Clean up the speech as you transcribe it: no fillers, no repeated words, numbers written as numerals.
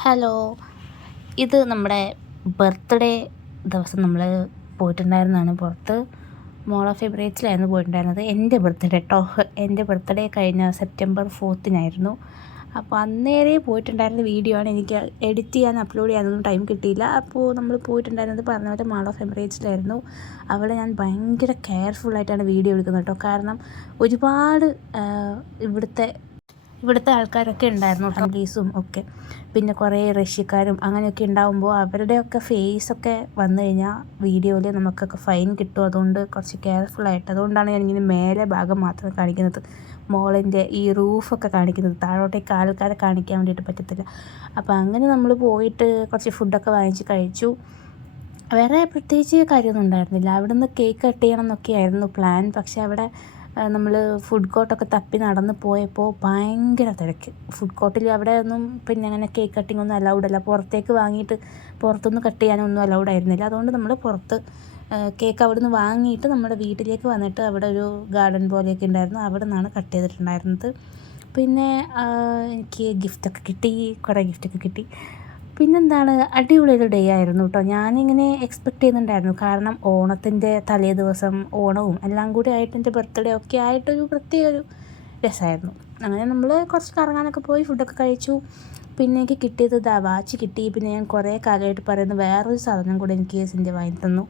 Hello, ഇത് നമ്മുടെ birthday ദിവസം നമ്മൾ പോയിട്ടുണ്ടായിരുന്നതാണ് പുറത്ത്. മോൾ ഓഫ് എമിറേറ്റ്സിലായിരുന്നു പോയിട്ടുണ്ടായിരുന്നത്. എൻ്റെ ബർത്ത്ഡേ കേട്ടോ. എൻ്റെ ബർത്ത്ഡേ കഴിഞ്ഞ സെപ്റ്റംബർ 4-നായിരുന്നു. അപ്പോൾ അന്നേരെ പോയിട്ടുണ്ടായിരുന്ന വീഡിയോ ആണ്. എനിക്ക് എഡിറ്റ് ചെയ്യാൻ അപ്ലോഡ് ചെയ്യാനൊന്നും ടൈം കിട്ടിയില്ല. അപ്പോൾ നമ്മൾ പോയിട്ടുണ്ടായിരുന്നത് പറഞ്ഞ പോലെ മോൾ ഓഫ് എമിറേറ്റ്സിലായിരുന്നു. അവിടെ ഞാൻ ഭയങ്കര കെയർഫുള്ളായിട്ടാണ് വീഡിയോ എടുക്കുന്നത് കേട്ടോ. കാരണം ഒരുപാട് ഇവിടുത്തെ ആൾക്കാരൊക്കെ ഉണ്ടായിരുന്നു, ഫാമിലീസും ഒക്കെ. പിന്നെ കുറേ റഷ്യക്കാരും അങ്ങനെയൊക്കെ ഉണ്ടാകുമ്പോൾ അവരുടെയൊക്കെ ഫേസൊക്കെ വന്നു കഴിഞ്ഞാൽ വീഡിയോയിൽ നമുക്കൊക്കെ ഫൈൻ കിട്ടും. അതുകൊണ്ട് കുറച്ച് കെയർഫുള്ളായിട്ട്, അതുകൊണ്ടാണ് ഞാനിങ്ങനെ മേലെ ഭാഗം മാത്രം കാണിക്കുന്നത്, മോളിൻ്റെ ഈ റൂഫൊക്കെ കാണിക്കുന്നത്. താഴോട്ടേക്ക് ആൾക്കാരെ കാണിക്കാൻ വേണ്ടിയിട്ട് പറ്റത്തില്ല. അപ്പോൾ അങ്ങനെ നമ്മൾ പോയിട്ട് കുറച്ച് ഫുഡൊക്കെ വാങ്ങിച്ച് കഴിച്ചു. വേറെ പ്രത്യേകിച്ച് കാര്യമൊന്നും ഉണ്ടായിരുന്നില്ല. അവിടുന്ന് കേക്ക് കട്ട് ചെയ്യണം എന്നൊക്കെയായിരുന്നു പ്ലാൻ. പക്ഷേ അവിടെ നമ്മൾ ഫുഡ് കോർട്ടൊക്കെ തപ്പി നടന്ന് പോയപ്പോൾ ഭയങ്കര തിരക്ക്. ഫുഡ് കോർട്ടിൽ അവിടെ ഒന്നും പിന്നെ അങ്ങനെ കേക്ക് കട്ടിംഗ് ഒന്നും അലൗഡ് അല്ല. പുറത്തേക്ക് വാങ്ങിയിട്ട് പുറത്തുനിന്ന് കട്ട് ചെയ്യാനൊന്നും അലൗഡ് ആയിരുന്നില്ല. അതുകൊണ്ട് നമ്മൾ പുറത്ത് കേക്ക് അവിടെ നിന്ന് വാങ്ങിയിട്ട് നമ്മുടെ വീട്ടിലേക്ക് വന്നിട്ട് അവിടെ ഒരു ഗാർഡൻ പോലെയൊക്കെ ഉണ്ടായിരുന്നു, അവിടെ നിന്നാണ് കട്ട് ചെയ്തിട്ടുണ്ടായിരുന്നത്. പിന്നെ എനിക്ക് ഗിഫ്റ്റൊക്കെ കിട്ടി, കുറേ ഗിഫ്റ്റൊക്കെ കിട്ടി. പിന്നെന്താണ്, അടിപൊളിയൊരു ഡേ ആയിരുന്നു കേട്ടോ. ഞാനിങ്ങനെ എക്സ്പെക്റ്റ് ചെയ്യുന്നുണ്ടായിരുന്നു. കാരണം ഓണത്തിൻ്റെ തലേ ദിവസം ഓണവും എല്ലാം കൂടി ആയിട്ട് എൻ്റെ ബർത്ത്ഡേ ഒക്കെ ആയിട്ടൊരു പ്രത്യേക ഒരു രസമായിരുന്നു. അങ്ങനെ നമ്മൾ കുറച്ച് കറങ്ങാനൊക്കെ പോയി ഫുഡൊക്കെ കഴിച്ചു. പിന്നെ എനിക്ക് കിട്ടിയത് വാച്ച് കിട്ടി. പിന്നെ ഞാൻ കുറേ കാലമായിട്ട് പറയുന്ന വേറൊരു സാധനം കൂടെ എനിക്ക് സിൻ്റെ വാങ്ങി തന്നു.